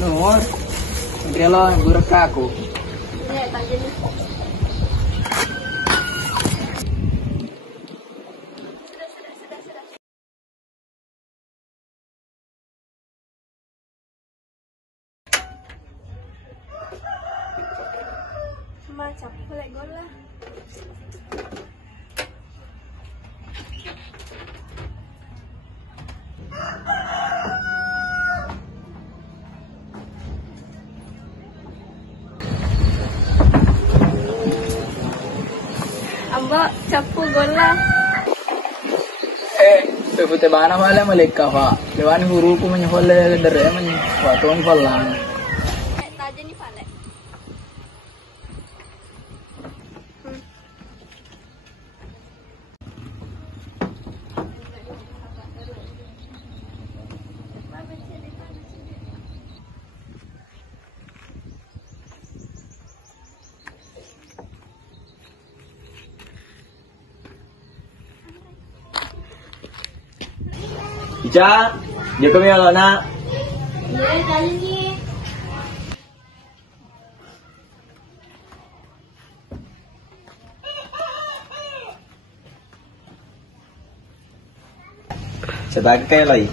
Nuhun. Menteri lo buruk ke aku. Iya, tadi nih. Macam boleh gola. Amba capu gola. Pepute bana wala malika fa. Lewani guru ko man holle dere man watong fallang. Tadi nih pale. Ica, dia kami alona. Iya, tadi nih. Sebagai kayak lagi.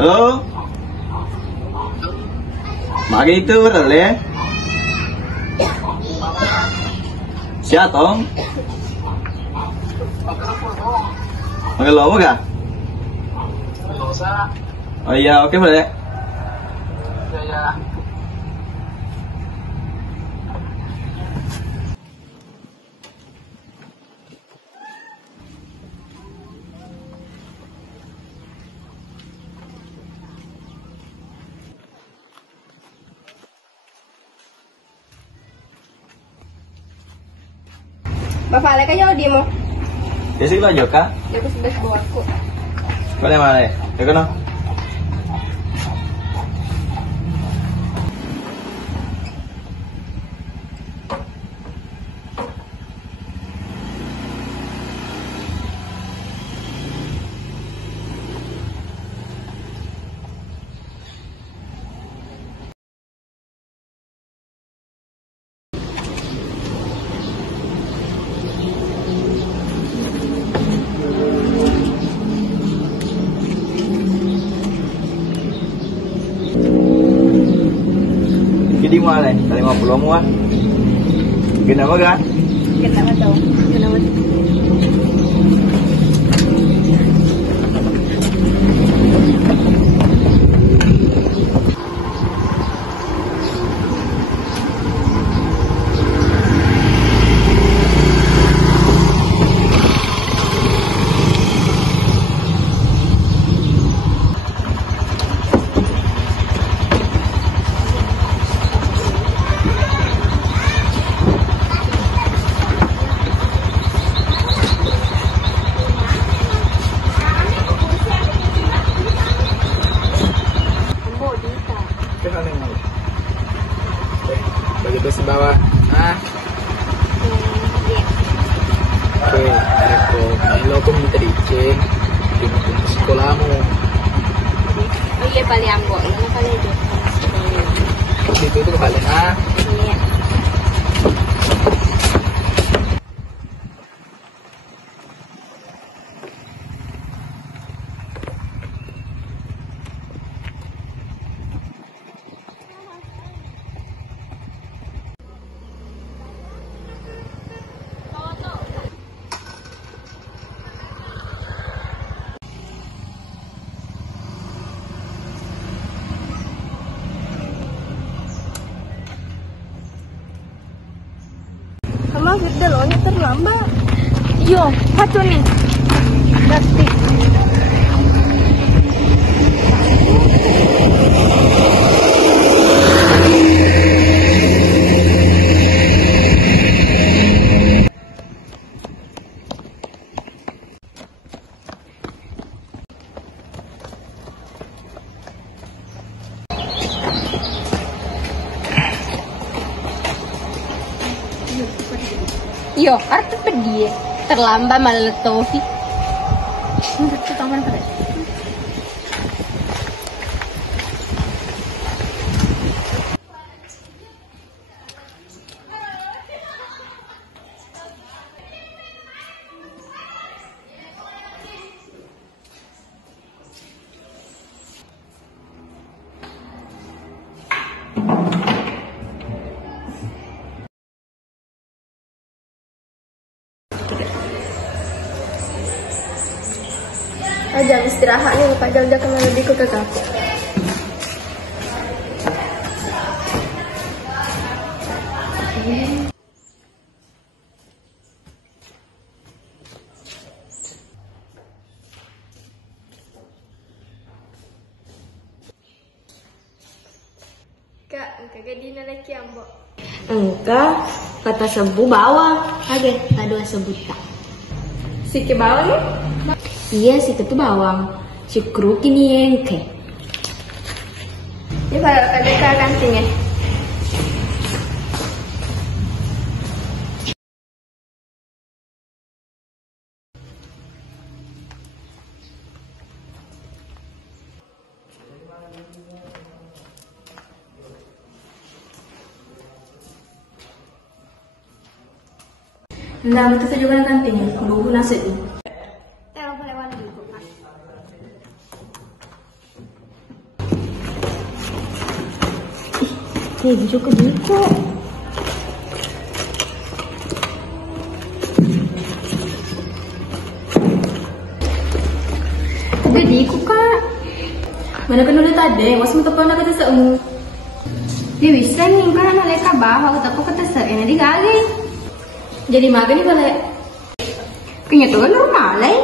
Halo? Magi itu boleh? Siapa tong? Makan lama gak? Oh iya, oke boleh. Ya. Bapak lek aja di mo. Biasa kita joka. Ya aku sudah bawaku. Boleh mana? Ya kan? Jadi mau lah, 50 mua. Kenapa kan? Kenapa tahu? Kenapa? Bagi besi bawah. Ah. Oke, aku lo aku minta diceng di sekolahmu. Oh iya paling ambo, ini paling itu. Itu kebalik ah. Iya. Sama Firda lo terlambat. Yo, kacau nih. Berarti. Yo, arti pergi. Terlambat malah Tofi. Menurut taman pada. Jam istirahat nih, Pak Jal kemana lebih ke kakak. Kak dina lagi ambo. Engkau kata sebu bawang, ada dua sebutan. Sike bawang nih? Iya sih itu bawang. Si kruk ini engke. Ini kalau ada ke kantingnya. Nah, betul juga kantingnya. Bumbu nasi ini. Bisa ke Diko. Ke Diko kak. Mana kan udah tadi, was mau telepon kata seumu. Dia bisa nih, karena mereka bawa tapi kata seumu di kali. Jadi makan nih balik. Kayaknya tuh kan normal lah.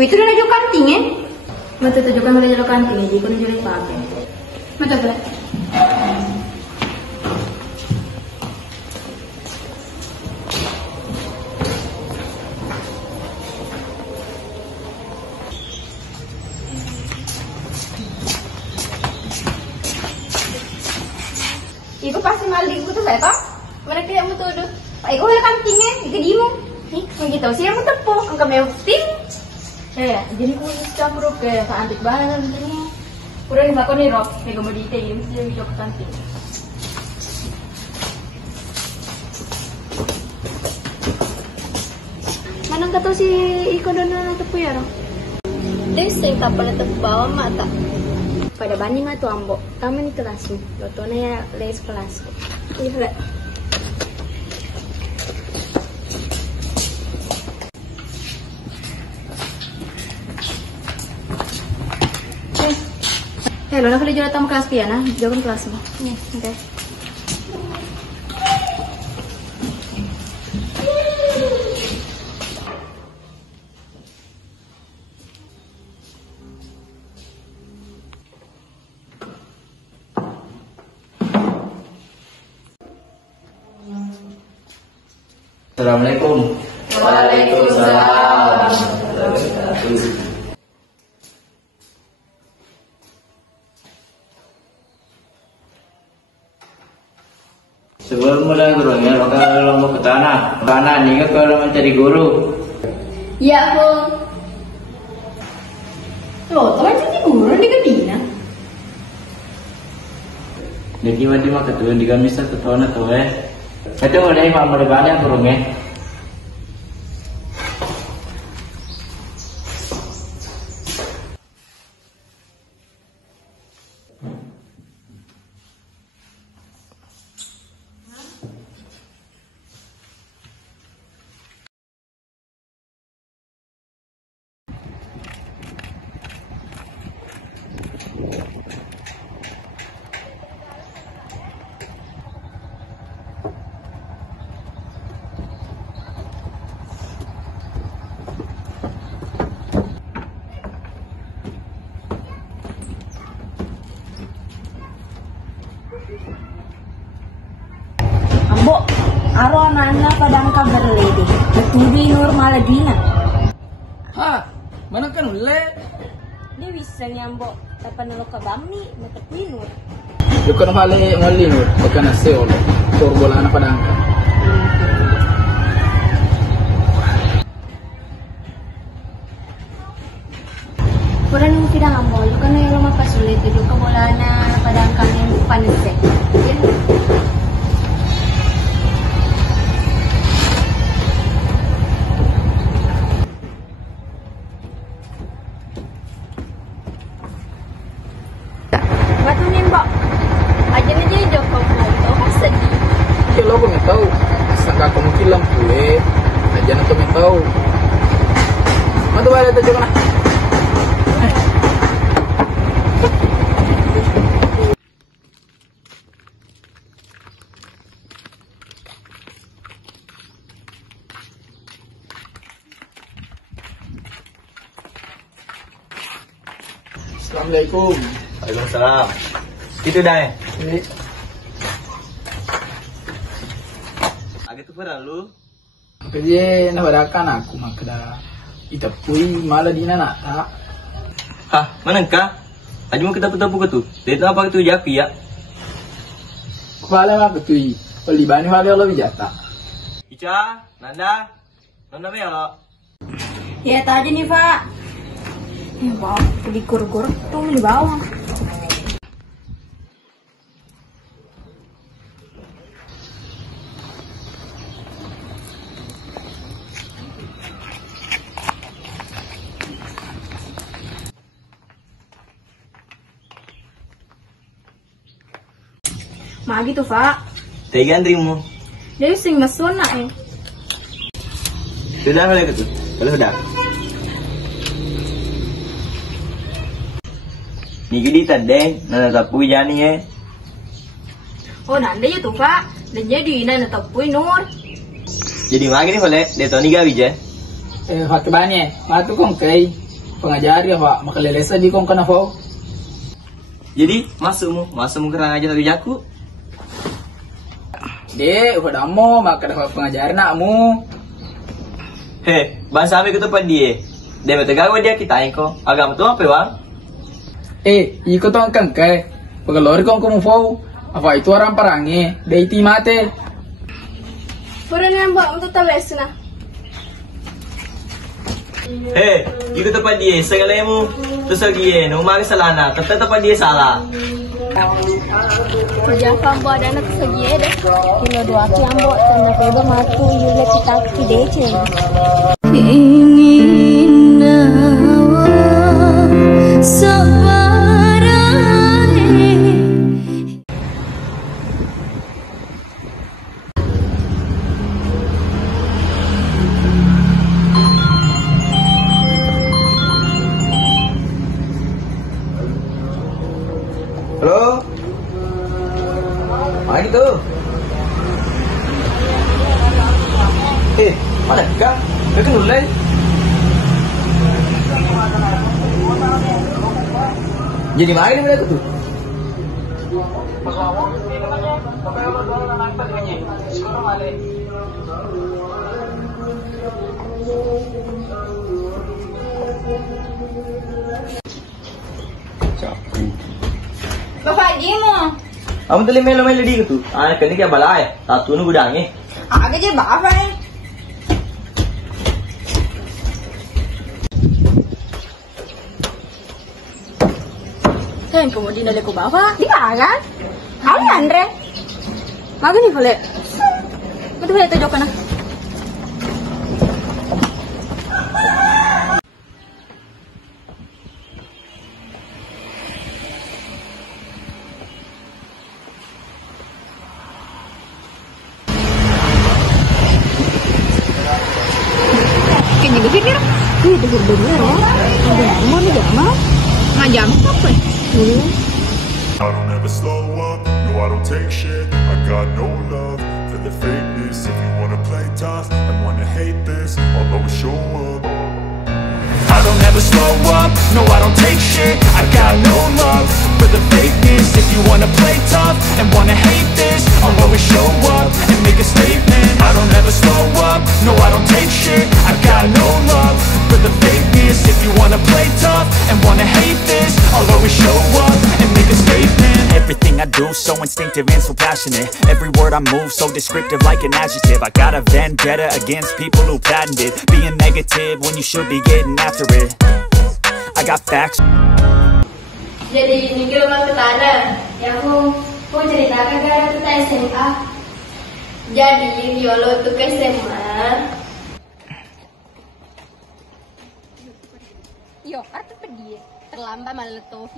Itu udah najuk kantingnya. Mata tunjukkan udah najuk kantingnya, jadi kan jadi pakai. Mata balik. Ibu pasti maling tuh saya pak. Mana kayak mau tuduh. Pak Iko udah kantingnya, di dimu. Nih, gitu sih yang mau tepung, angka melting. Ya, jadi aku campur ke antik banget ini. Udah dimakan nih roh, kayak mau diite ini mesti yang hijau ke kanting. Mana kata si Iko dan tepung ya roh? Dia sering kapan tepung bawa mata. Pada bani mah tuh ambo, kami di kelasmu, lotone ya les kelasku. Iya. Hello, nak boleh jual tamu kelas piana, jauhin kelasmu. Nih, oke. Assalamualaikum. Waalaikumsalam. Sebelum mulai gurunya, kalau mau ke tanah nih kalau mencari guru. Iya, Bu. Loh, teman jadi guru di Kedina. Jadi tiba-tiba ketuan di kami satu tahun atau Itu mulai mulai banyak gurunya. Ambo, aro anak padang kabar lady. Betul normal lagi na. Hah, mana kan ulle? Dia bisa nih ambo. Kapan lo ke bami, metetinur. Bukan hale ngoli nur, bukan aseo. Tur bola anak padang. kau. Matu balik tu cakap. Assalamualaikum. Waalaikumsalam. Itu dah. Ini Agak tu pernah lu. kerja nak berakan aku mak dah. Ita pui malah dina nak tak. Hah, mana kah? Aju kita tapu ke tu. Dia tu apa tu japi ya? Kepala apa tu? Oli bani hale Allah bijata. Ica, Nanda. Nanda me ya. Ya tadi nih Pak. Wow, di gur-gur tuh di bawah. Magi tuh Pak. Tega andrimu. Dia sing mesona Sudah boleh ke tu? Kalau sudah. Ni gidi tadeng, nana tapu jani eh. Oh nanda ya tuh Pak. Dan jadi na natapui nur. Jadi magi ni boleh, dia tu ni gawi je. Pakai bani. Matu kong kai. Pengajar ya Pak. Makalelesa di kong kana fau. Jadi masukmu kerana aja tapi jaku. Dek, udah mo mak kada pengajar nakmu. Heh, bangsa kami ke tempat dia. Dia bertegawa dia kita iko. Agama tu apa bang? Iko to ang kangkay. Pagkalori kong kumufau. Apa itu orang perangi. Deiti mate. Pura nambah untuk tabes na. Heh, iko tempat dia segalemu. Terus lagi nomor salana, tetap tempat dia salah. Kerja kambo ada anak segie deh. Kilo dua kiambo karena beba matu yule kita kidece. Ingin nawa sabarane. Halo? Mana tu? Mana kah? Kau kan ulai? Jadi mana ni mereka tu? Bapak Haji mo. Kamu telah melo di tu. Anak kini kaya balai. Tatu nu gudangi. Agak je bapak ni. Kan kemudian dari ku bawa. Di kan? Kali Andre. Magu ni boleh. Betul boleh tunjuk kana. Kayaknya gue pikir, itu bener ya. Ada mau nih jam ngajam apa? I don't ever slow up, no I don't take shit. I got no love for the fakeness. If you wanna play tough and wanna hate this, I'll always show up. I don't ever slow up, no I don't take shit. I got no love for the fakeness. If you wanna play tough and wanna hate this, I'll always show up and make a statement. I don't ever slow up, no I don't take shit. I got no love for the fakeness. If you wanna play tough and wanna hate this, I'll always show up and make a statement. Everything I do so instinctive and so passionate. Every word I move so descriptive like an adjective. I got a vendetta against people who patented being negative when you should be getting after it. I got facts. Jadi ini rumah petana. Ya aku ceritakan gara kita SMA. Jadi Yolo tuh ke SMA. Yo, arti pergi. Terlambat malah tuh.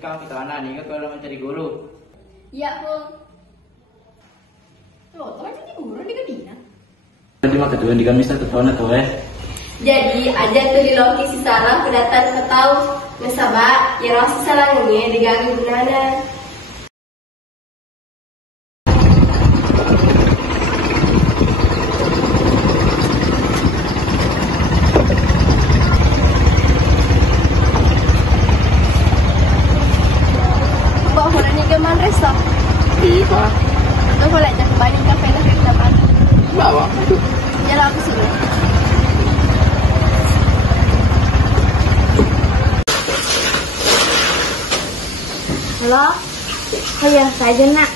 kamu ke sana nih kalau mencari guru. Iya, Hong. Loh, teman jadi guru di Kedina. Nanti mah kedua di kami satu tahun atau Jadi ada tuh di Loki si Salang kedatangan ketau ngesaba ya roh si Salang ini diganggu gunana. Kok orang ini gaman resto? Iya. Tuh boleh jangan banyak kafe lah kita pan. Bawa. Jalan aku sini. Halo, saya saja nak.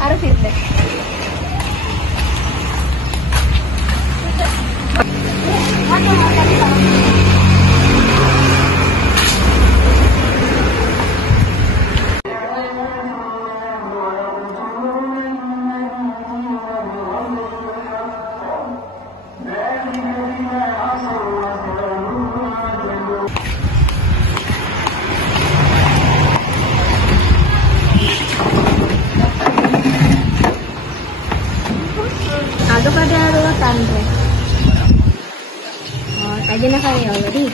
Harus itu. Aku pada ruatan deh. Oh, tadi nak kali already.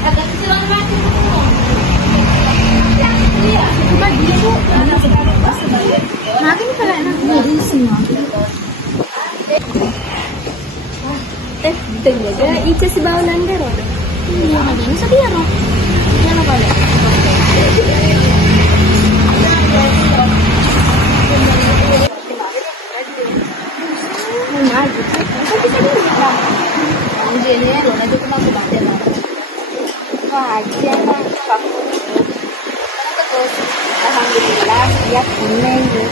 Agak kecilan banget. Iya, coba dia tuh nanti kalau enak di semua. Tengah aja, Ica si baunan deh. Iya, ada masa dia roh. Jangan balik. Mana aja? Kan kita di rumah. Anjirnya lo nanti kena aku baca lah. Wah, aja lah. Alhamdulillah, dia kuning gitu.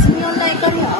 Senyum naik kan ya.